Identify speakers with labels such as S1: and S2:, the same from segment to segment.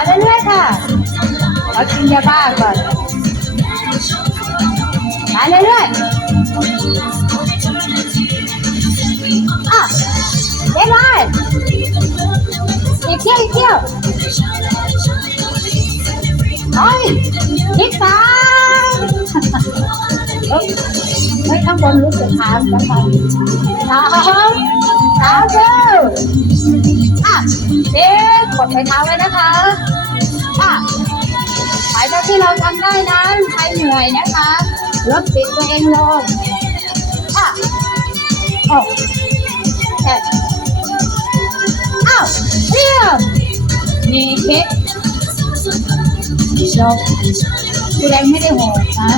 S1: มาเรื่อยๆค่ะเรากินยาบ้าก่อนมาเกกดไปเท้าไว้นะคะอะไปเท่าที่เราทำได้นั้นใครเหนื่อยนะคะลดปิดตัวเองลงอะหกเจ็ดอ้าวเรียบนี่เค้กจบกูแรงไม่ได้โหดนะ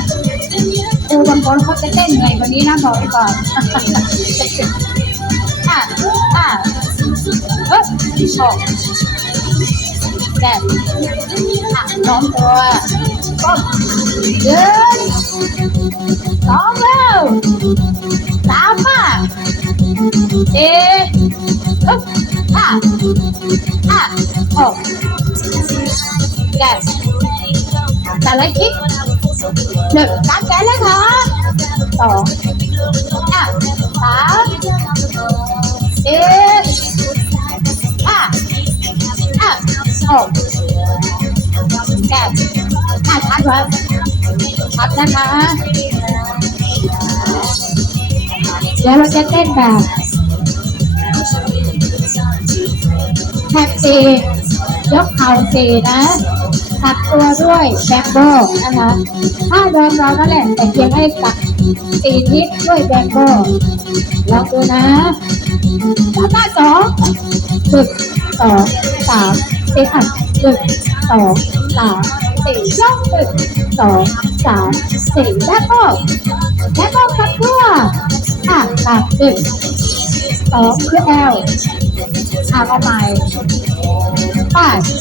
S1: ครูบางคนเขาจะเต้นเหนื่อยกว่านี้นะบอกไว้ก่อนอะอะเฮ้ยหก เจ็ดอะน้อมตัวก้มเดินสองเร็วสามมาสี่ฮึบห้าห้าหกเจ็ดแต่ละคิดหนึ่งกางแขนเลยค่ะสองอะสามาหกเจ็ดอะชัดไว้ชัดนะคะเดี๋ยวเราจะเต้นแบบแท็บซียกเข่าสีนะตัดตัวด้วยแบมโบนะคะถ้าเดินเรานั่นแหละแต่เพียงให้ตัดสีทิศด้วยแบมโบลองดูนะหน้าสองหนึ่งสองสาม เซตันหนึ่งสองสามสี่ยกหนึ่งสองสามสี่แล้วก็แล้วก็ครับตัวอะค่ะหนึ่งสองคือแอลอะเอาใหม่ไป